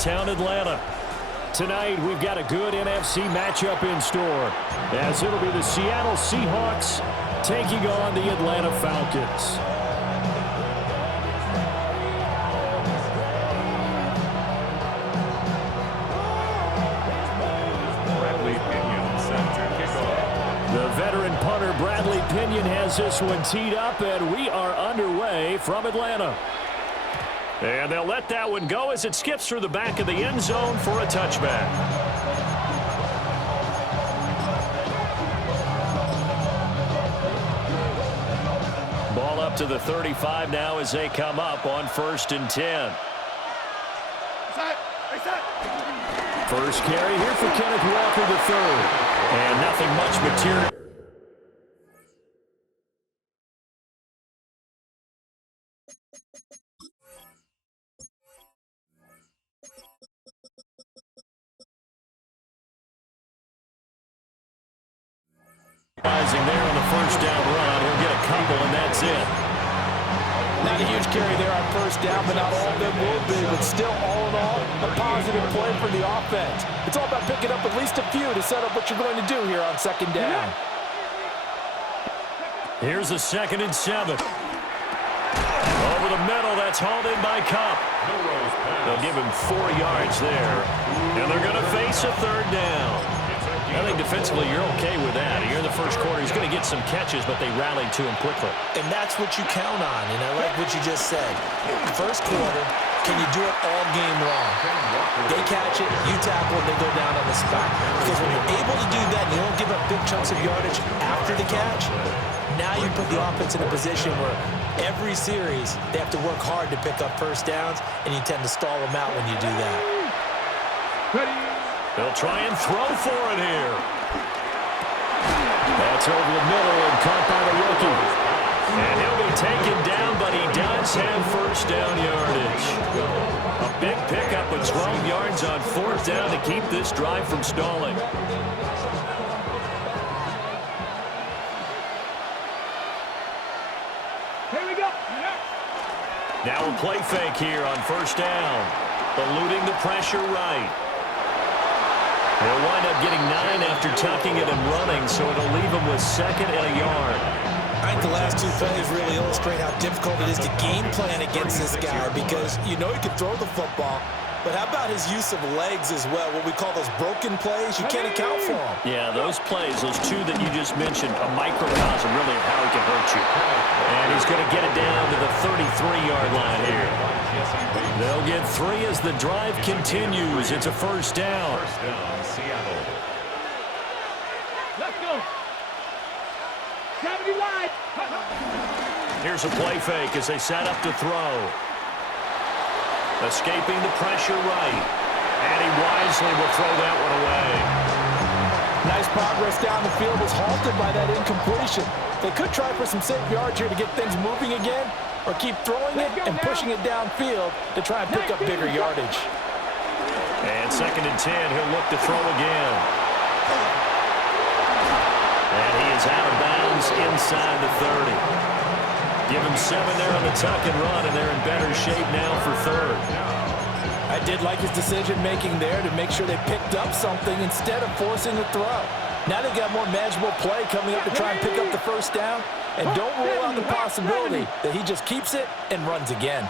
downtown Atlanta. Tonight, we've got a good NFC matchup in store, as it'll be the Seattle Seahawks taking on the Atlanta Falcons. The veteran punter Bradley Pinion has this one teed up, and we are underway from Atlanta. And they'll let that one go as it skips through the back of the end zone for a touchback. Ball up to the 35 now as they come up on 1st and 10. First carry here for Kenneth Walker III. And nothing much material. Rising there on the first down run. He'll get a couple, and that's it. Not a huge carry there on first down, but not all of them will be. But still, all in all, a positive play for the offense. It's all about picking up at least a few to set up what you're going to do here on 2nd down. Here's a 2nd and 7. Over the middle, that's hauled in by Cup. They'll give him 4 yards there. And they're going to face a 3rd down. I think defensively you're okay with that. Here in the first quarter, he's going to get some catches, but they rallied to him quickly. And that's what you count on, and I like what you just said. First quarter, can you do it all game long? They catch it, you tackle it, they go down on the spot. Because when you're able to do that and you don't give up big chunks of yardage after the catch, now you put the offense in a position where every series they have to work hard to pick up first downs, and you tend to stall them out when you do that. They'll try and throw for it here. That's over the middle and caught by the rookie. And he'll be taken down, but he does have first down yardage. A big pickup with 12 yards on 4th down to keep this drive from stalling. Here we go. Now a play fake here on 1st down. Eluding the pressure right. They'll wind up getting 9 after tucking it and running, so it'll leave them with 2nd and a yard. I think the last 2 plays really illustrate how difficult it is to game plan against this guy, because you know he can throw the football, but how about his use of legs as well, what we call those broken plays? You can't account for them. Yeah, those plays, those 2 that you just mentioned, a microcosm really of how he can hurt you. And he's going to get it down to the 33-yard line here. They'll get 3 as the drive continues. It's a 1st down. Seattle. Let's go. Gravity line. Here's a play fake as they set up to throw. Escaping the pressure right. And he wisely will throw that one away. Nice progress down the field was halted by that incompletion. They could try for some safe yards here to get things moving again, or keep throwing it and pushing it downfield to try and pick up bigger yardage. And 2nd and 10, he'll look to throw again. And he is out of bounds inside the 30. Give him 7 there on the tuck and run, and they're in better shape now for 3rd. I did like his decision-making there to make sure they picked up something instead of forcing a throw. Now they got more manageable play coming up to try and pick up the 1st down, and don't rule out the possibility that he just keeps it and runs again.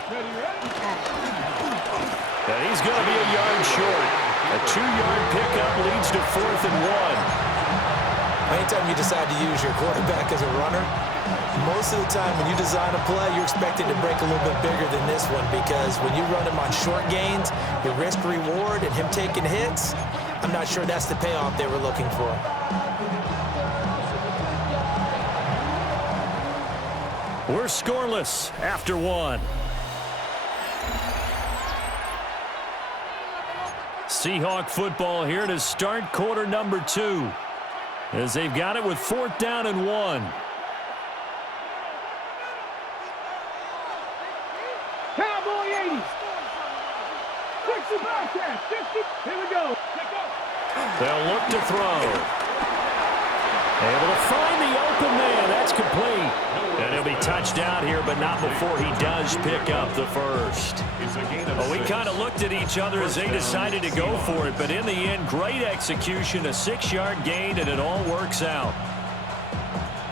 And he's going to be a yard short. A 2-yard pickup leads to 4th and 1. Anytime you decide to use your quarterback as a runner, most of the time when you design a play, you're expected to break a little bit bigger than this one, because when you run him on short gains, your risk-reward and him taking hits, I'm not sure that's the payoff they were looking for. We're scoreless after 1. Seahawk football here to start quarter number 2, as they've got it with 4th down and 1. Cowboy 80s. 60 broadcast. 50. Here we go. They'll look to throw. Able to find the open man. That's complete. And he'll be touched out here, but not before he does pick up the first. Well, we kind of looked at each other as they decided to go for it, but in the end, great execution, a 6-yard gain, and it all works out.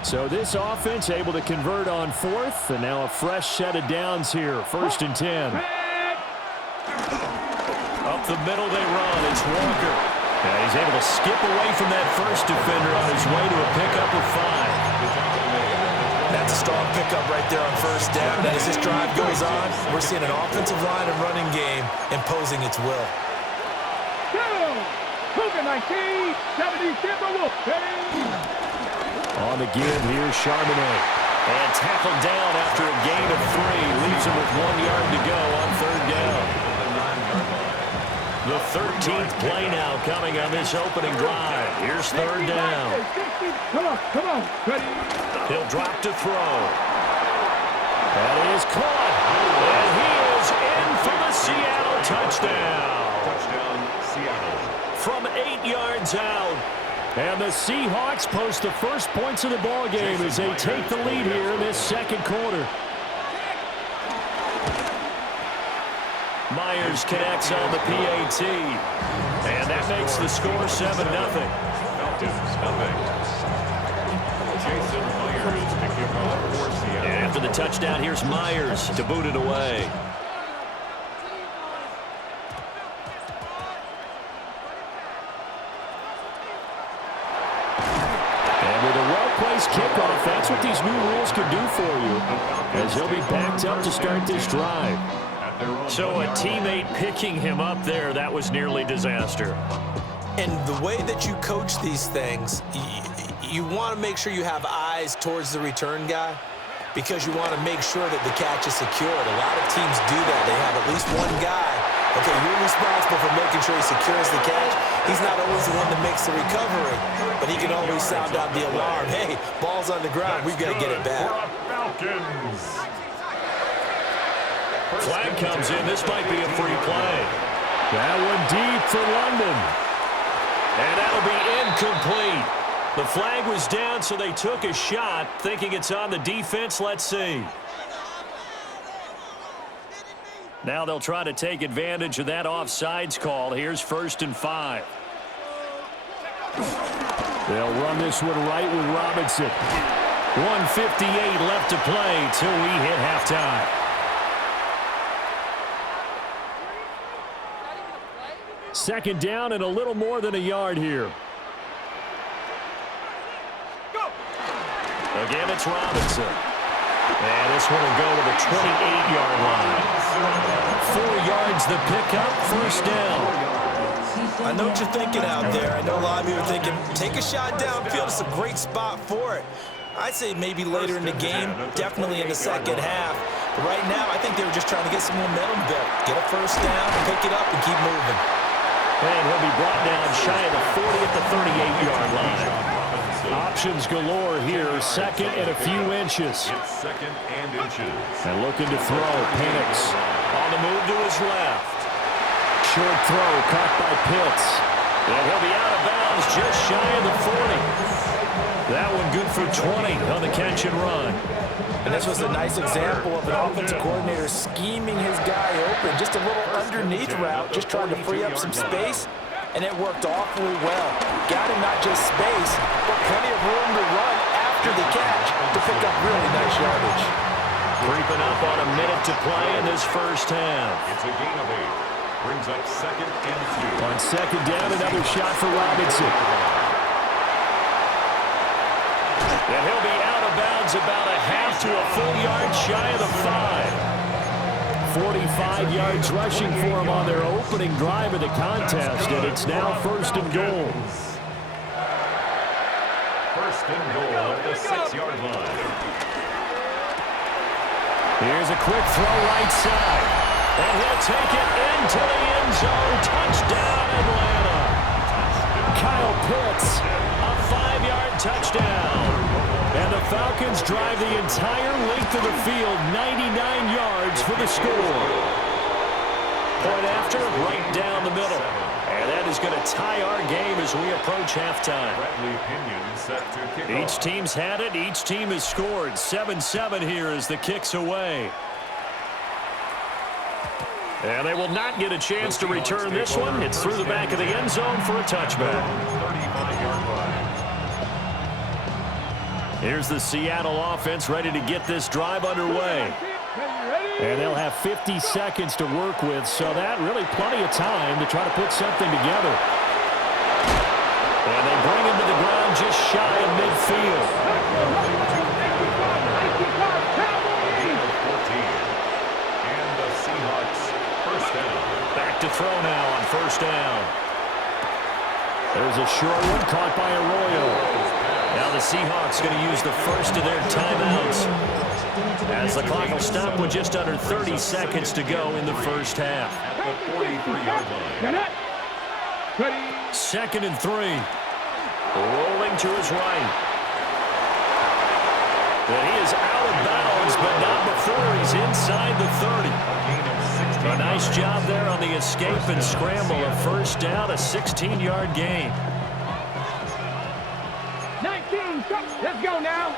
So this offense able to convert on 4th, and now a fresh set of downs here. 1st and 10. Up the middle they run. It's Walker. And he's able to skip away from that first defender on his way to a pickup of 5. That's a strong pickup right there on 1st down. And as this drive goes on, we're seeing an offensive line and running game imposing its will. On the give, here's Charbonnet. And tackled down after a gain of 3. Leaves him with 1 yard to go on 3rd down. The 13th play now coming on this opening drive. Here's 3rd down. Come on. Ready? He'll drop to throw. That is caught. And he is in for the Seattle touchdown. Touchdown, Seattle. From 8 yards out. And the Seahawks post the first points of the ball game as they take the lead here in this 2nd quarter. Myers connects on the PAT. And that makes the score 7-0. And after the touchdown, here's Myers to boot it away. And with a well-placed kickoff, that's what these new rules can do for you, as he'll be backed up to start this drive. So a teammate picking him up there, that was nearly disaster. And the way that you coach these things, you want to make sure you have eyes towards the return guy because you want to make sure that the catch is secured. A lot of teams do that. They have at least one guy. Okay, you're responsible for making sure he secures the catch. He's not always the one that makes the recovery, but he can always sound out the alarm. Hey, ball's on the ground. We've got to get it back. Falcons. Flag comes in. This might be a free play. That one deep for London. And that'll be incomplete. The flag was down, so they took a shot, thinking it's on the defense. Let's see. Now they'll try to take advantage of that offsides call. Here's 1st and 5. They'll run this one right with Robinson. 1:58 left to play till we hit halftime. Second down and a little more than a yard here. Again, it's Robinson. And this one will go to the 28-yard line. 4 yards the pickup, 1st down. I know what you're thinking out there. I know a lot of you are thinking, take a shot downfield. It's a great spot for it. I'd say maybe later in the game, definitely in the 2nd half. But right now, I think they were just trying to get some momentum built. Get a 1st down, pick it up, and keep moving. And he'll be brought down shy of the 40 at the 38-yard line. Options galore here, 2nd and a few inches. It's 2nd and inches. And looking to throw, Penix on the move to his left. Short throw caught by Pitts. And he'll be out of bounds just shy of the 40. That one good for 20 on the catch and run. And this was a nice example of an offensive coordinator scheming his guy open. Just a little underneath route, just trying to free up some space. And it worked awfully well. Got him not just space, but plenty of room to run after the catch to pick up really nice yardage. Creeping up on a minute to play in this 1st half. It's a gain of 8. Brings up 2nd and 2. On 2nd down, another shot for Robinson. And he'll be out of bounds about a half to a full yard shy of the 5. 45 yards rushing for him on their opening drive of the contest, and it's now 1st and goal. 1st and goal at the 6-yard line. Here's a quick throw right side. And he'll take it into the end zone. Touchdown, Atlanta. Kyle Pitts, a 5-yard touchdown. And the Falcons drive the entire length of the field, 99 yards for the score. Point after, right down the middle. And that is going to tie our game as we approach halftime. Each team's had it. Each team has scored. 7-7 here as the kick's away. And they will not get a chance to return this one. It's through the back of the end zone for a touchback. Here's the Seattle offense ready to get this drive underway. And they'll have 50 seconds to work with, so that really plenty of time to try to put something together. And they bring him to the ground just shy of midfield. And the Seahawks first down. Back to throw now on first down. There's a short one caught by Arroyo. Now the Seahawks going to use the first of their timeouts, as the clock will stop with just under 30 seconds to go in the first half. At the 43-yard line. 2nd and 3. Rolling to his right. And he is out of bounds, but not before he's inside the 30. A nice job there on the escape and scramble. A first down, a 16-yard gain. 19, let's go now.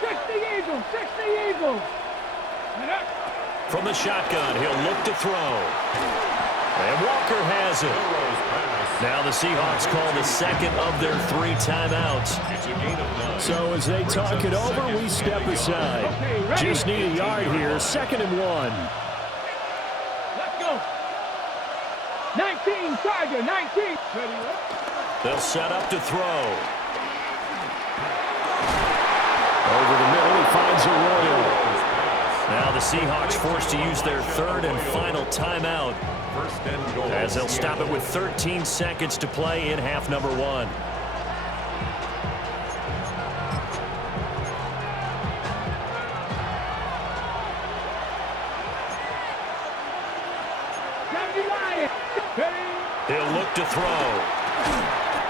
60 Eagles, 60 Eagles. From the shotgun, he'll look to throw. And Walker has it. Now the Seahawks call the second of their 3 timeouts. So as they talk it over, we step aside. Just need a yard here, 2nd and 1. Let's go. 19, Tiger, 19. They'll set up to throw. Over the middle, he finds Arroyo. Now the Seahawks forced to use their 3rd and final timeout, as they'll stop it with 13 seconds to play in half number 1. He'll look to throw.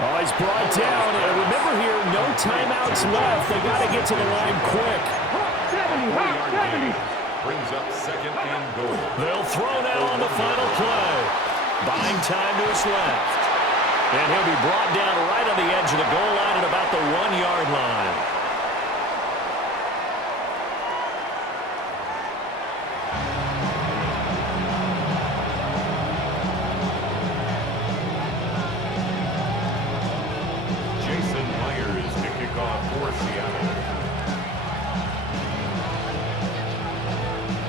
Oh, he's brought down. And remember here, no timeouts left. They got to get to the line quick. 70. Brings up 2nd and goal. They'll throw now on the final play. Buying time to his left. And he'll be brought down right on the edge of the goal line at about the 1-yard line.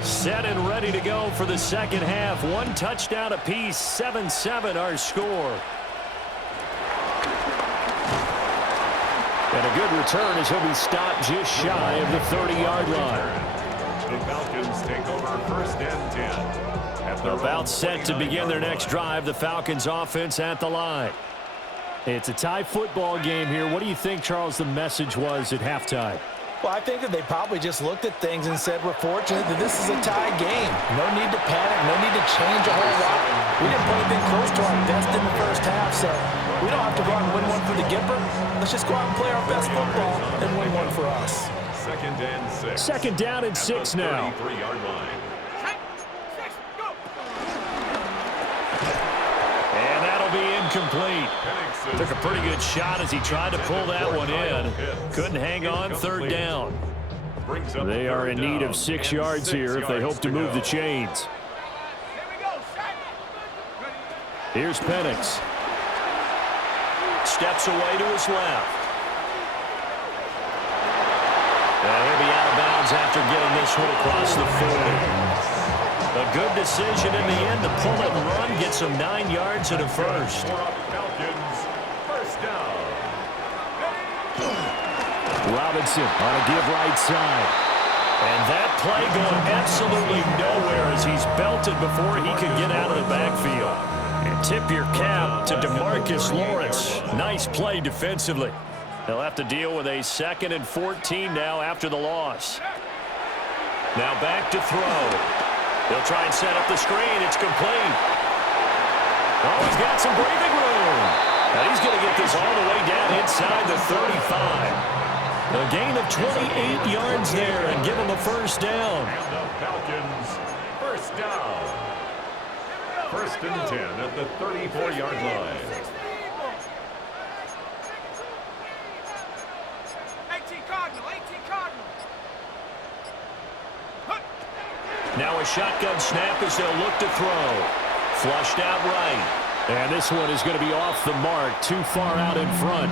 Set and ready to go for the second half. 1 touchdown apiece, 7-7 our score. And a good return as he'll be stopped just shy of the 30-yard line. The Falcons take over 1st and 10. About set to begin their next drive. The Falcons offense at the line. It's a tie football game here. What do you think, Charles, the message was at halftime? Well, I think that they probably just looked at things and said, we're fortunate that this is a tie game. No need to panic, no need to change a whole lot. We didn't put anything close to our best in the first half, so we don't have to go out and win one for the Gipper. Let's just go out and play our best football and win one for us. 2nd and 6. 2nd down and 6 now. 33-yard line. And that'll be incomplete. Took a pretty good shot as he tried to pull that one in. Couldn't hang on, 3rd down. They are in need of 6 yards here if they hope to move the chains. Here's Penix. Steps away to his left. And he'll be out of bounds after getting this one across the 40. A good decision in the end to pull it and run, get some 9 yards and a first. Robinson on a give right side. And that play going absolutely nowhere as he's belted before he could get out of the backfield. And tip your cap to DeMarcus Lawrence. Nice play defensively. They'll have to deal with a 2nd and 14 now after the loss. Now back to throw. They'll try and set up the screen. It's complete. Oh, he's got some breathing room. And he's going to get this all the way down inside the 35. A gain of 28 yards there and give him a first down. And the Falcons first down. First and 10 at the 34-yard line. 18 Cardinal, 18 Cardinal. Now a shotgun snap as they'll look to throw. Flushed out right. And this one is going to be off the mark, too far out in front.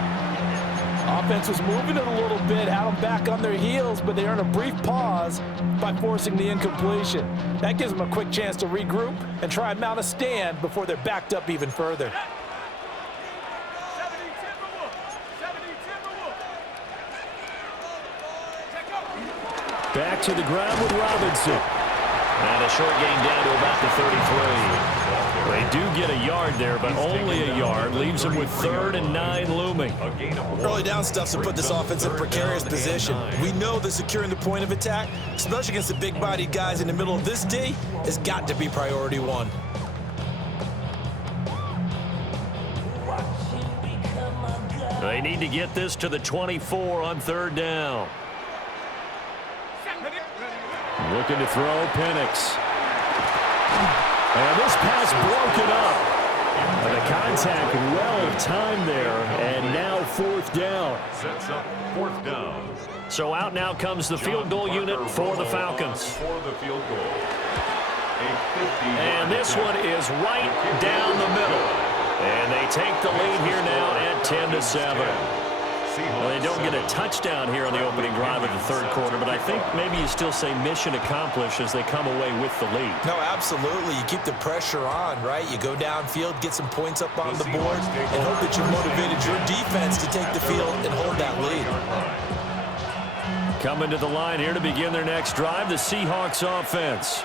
Offense was moving it a little bit, had them back on their heels, but they earned a brief pause by forcing the incompletion. That gives them a quick chance to regroup and try and mount a stand before they're backed up even further. 70 Timberwolves. 70 Timberwolves. Back to the ground with Robinson. And a short gain down to about the 33. They do get a yard there, but only a yard. Leaves them with 3rd and 9 looming. Early down stuff to put this offense in a precarious position. We know that securing the point of attack, especially against the big-bodied guys in the middle of this D, has got to be priority one. They need to get this to the 24 on 3rd down. Looking to throw, Penix. And this pass broken up. And the contact well timed there, and now 4th down. Sets up 4th down. So out now comes the field goal unit for the Falcons. For the field goal. And this one is right down the middle. And they take the lead here now at 10-7. Well, they don't get a touchdown here on the opening drive of the 3rd quarter, but I think maybe you still say mission accomplished as they come away with the lead. No, absolutely. You keep the pressure on, right? You go downfield, get some points up on the board, and hope that you motivated your defense to take the field and hold that lead. Coming to the line here to begin their next drive, the Seahawks offense.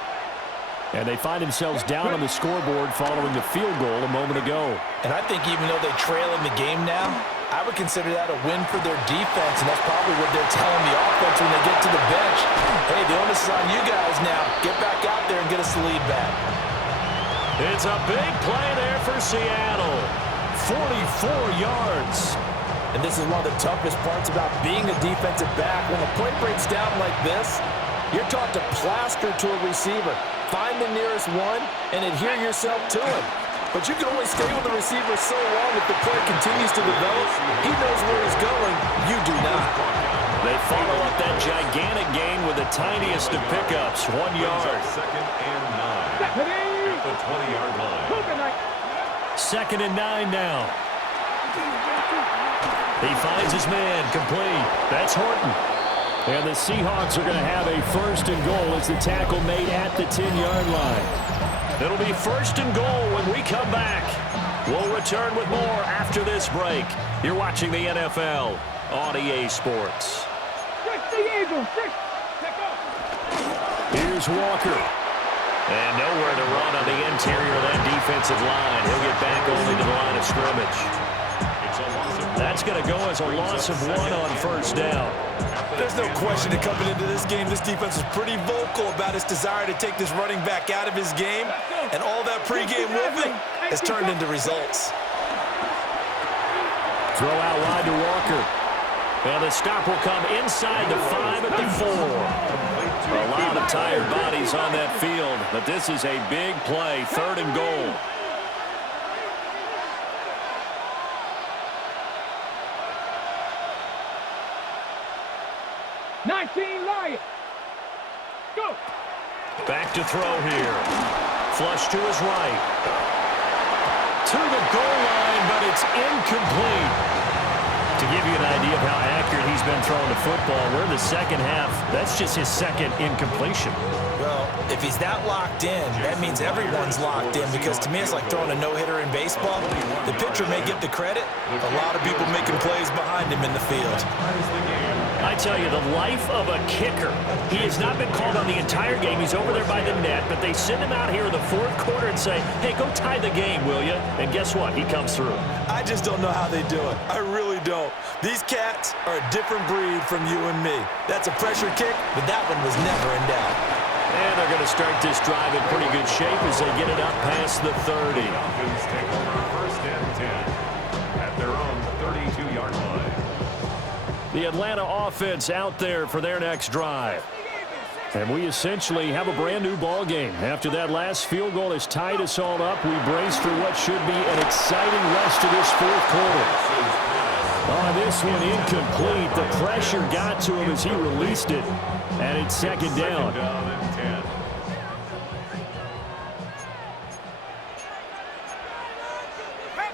And they find themselves down on the scoreboard following the field goal a moment ago. And I think even though they trail in the game now, I would consider that a win for their defense, and that's probably what they're telling the offense when they get to the bench. Hey, the onus is on you guys now. Get back out there and get us the lead back. It's a big play there for Seattle. 44 yards. And this is one of the toughest parts about being a defensive back. When the play breaks down like this, you're taught to plaster to a receiver. Find the nearest one and adhere yourself to it. But you can only stay with the receiver so long if the play continues to develop. He knows where he's going. You do not. They follow up that gigantic gain with the tiniest of pickups, 1 yard. 2nd and 9 at the 20-yard line. 2nd and 9 now. He finds his man, complete. That's Horton. And the Seahawks are going to have a 1st and goal as the tackle made at the 10-yard line. It'll be 1st and goal when we come back. We'll return with more after this break. You're watching the NFL on EA Sports. 60 Eagles, 6. Here's Walker. And nowhere to run on the interior of that defensive line. He'll get back only to the line of scrimmage. That's going to go as a loss of 1 on 1st down. There's no question that coming into this game, this defense is pretty vocal about its desire to take this running back out of his game, and all that pregame whooping has turned into results. Throw out wide to Walker. And the stop will come inside the 5 at the 4. A lot of tired bodies on that field, but this is a big play, 3rd and goal. Go. Back to throw here. Flush to his right. To the goal line, but it's incomplete. To give you an idea of how accurate he's been throwing the football, we're in the 2nd half. That's just his 2nd incompletion. Well, if he's that locked in, that means everyone's locked in, because to me it's like throwing a no-hitter in baseball. The pitcher may get the credit, a lot of people making plays behind him in the field. I tell you, the life of a kicker. He has not been called on the entire game. He's over there by the net, but they send him out here in the 4th quarter and say, hey, go tie the game, will you? And guess what? He comes through. I just don't know how they do it. I really don't. These cats are a different breed from you and me. That's a pressure kick, but that one was never in doubt. And they're going to start this drive in pretty good shape as they get it up past the 30. Falcons take over 1st and 10 at their own 32-yard line. The Atlanta offense out there for their next drive. And we essentially have a brand-new ball game. After that last field goal has tied us all up, we brace for what should be an exciting rest of this fourth quarter. Oh, this one incomplete. The pressure got to him as he released it. And it's second down.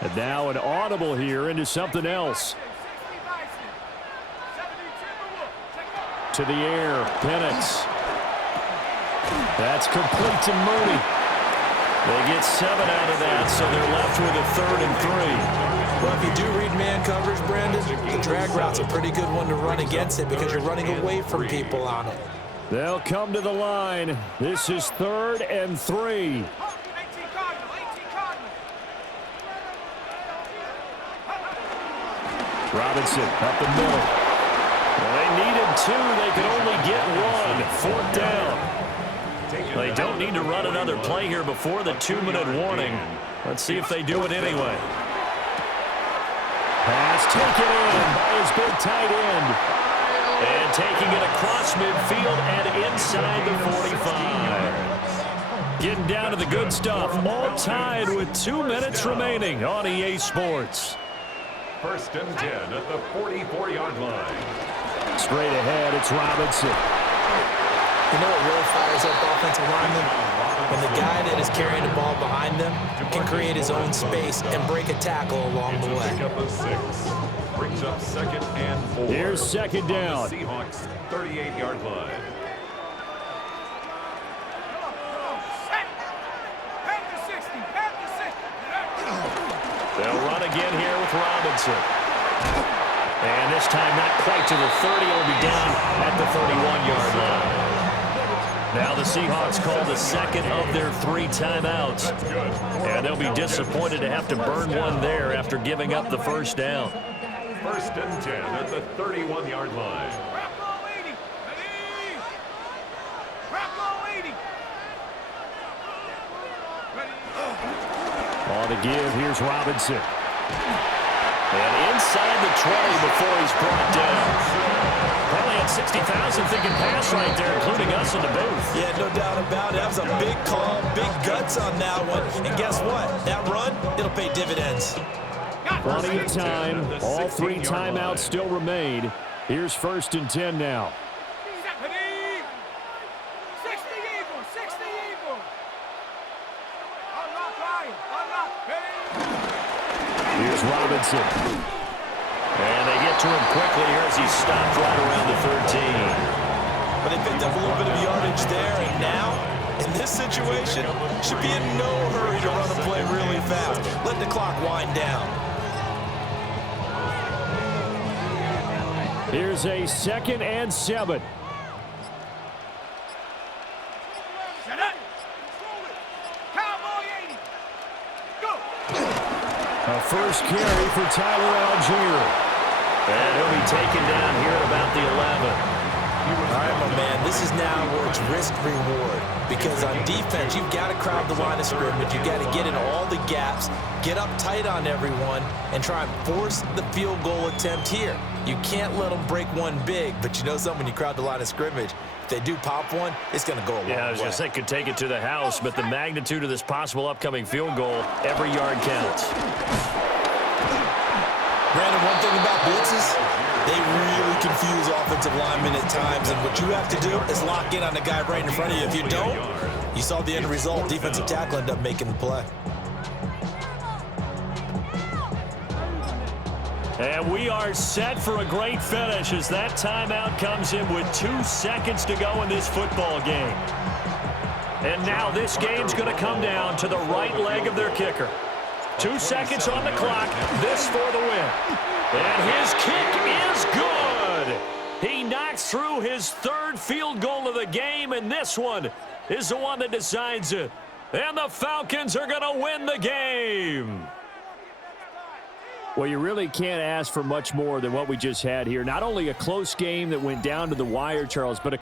And now an audible here into something else. To the air, Penix. That's complete to Mooney. They get 7 out of that, so they're left with a 3rd and 3. Well, if you do read man coverage, Brandon, the drag route's a pretty good one to run against it because you're running away from people on it. They'll come to the line. This is 3rd and 3. Robinson up the middle. Well, they needed 2. They could only get 1. 4th down. They don't need to run another play here before the 2-minute warning. Let's see if they do it anyway. Pass taken in by his big tight end. And taking it across midfield and inside the 45. Getting down to the good stuff. All tied with 2 minutes remaining on EA Sports. 1st and 10 at the 44-yard line. Straight ahead, it's Robinson. You know what really fires up offensive linemen? When the guy that is carrying the ball behind them can create his own space and break a tackle along the way. Pick up a 6. Brings up 2nd and 4. Here's 2nd down. The Seahawks 38-yard line. They'll run again here with Robinson. And this time not quite to the 30. It'll be down at the 31-yard line. Now the Seahawks call the 2nd of their 3 timeouts. And they'll be disappointed to have to burn one there after giving up the 1st down. 1st and 10 at the 31-yard line. On the give, here's Robinson. And inside the 20 before he's brought down. Probably had 60,000 thinking pass right there, including us in the booth. Yeah, no doubt about it. That was a big call, big guts on that one. And guess what? That run, it'll pay dividends. Plenty of time. All 3 timeouts still remain. Here's 1st and 10 now. Here's Robinson. And they get to him quickly here as he stopped right around the 13. But they picked up a little bit of yardage there, and now, in this situation, should be in no hurry to run the play really fast. Let the clock wind down. Here's a 2nd and 7. A first carry for Tyler Algier. And he'll be taken down here at about the 11. All right, my man, this is now where it's risk-reward. Because on defense, you've got to crowd the line of scrimmage. You've got to get in all the gaps, get up tight on everyone, and try and force the field goal attempt here. You can't let them break one big, but you know something, when you crowd the line of scrimmage, if they do pop one, it's going to go a long way. Yeah, I was going to say could take it to the house, but the magnitude of this possible upcoming field goal, every yard counts. Brandon, one thing about blitzes, they really confuse offensive linemen at times, and what you have to do is lock in on the guy right in front of you. If you don't, you saw the end result. Defensive tackle ended up making the play. And we are set for a great finish as that timeout comes in with 2 seconds to go in this football game. And now this game's going to come down to the right leg of their kicker. 2 seconds on the clock, this for the win. And his kick is good. He knocks through his 3rd field goal of the game, and this one is the one that decides it. And the Falcons are going to win the game. Well, you really can't ask for much more than what we just had here. Not only a close game that went down to the wire, Charles, but a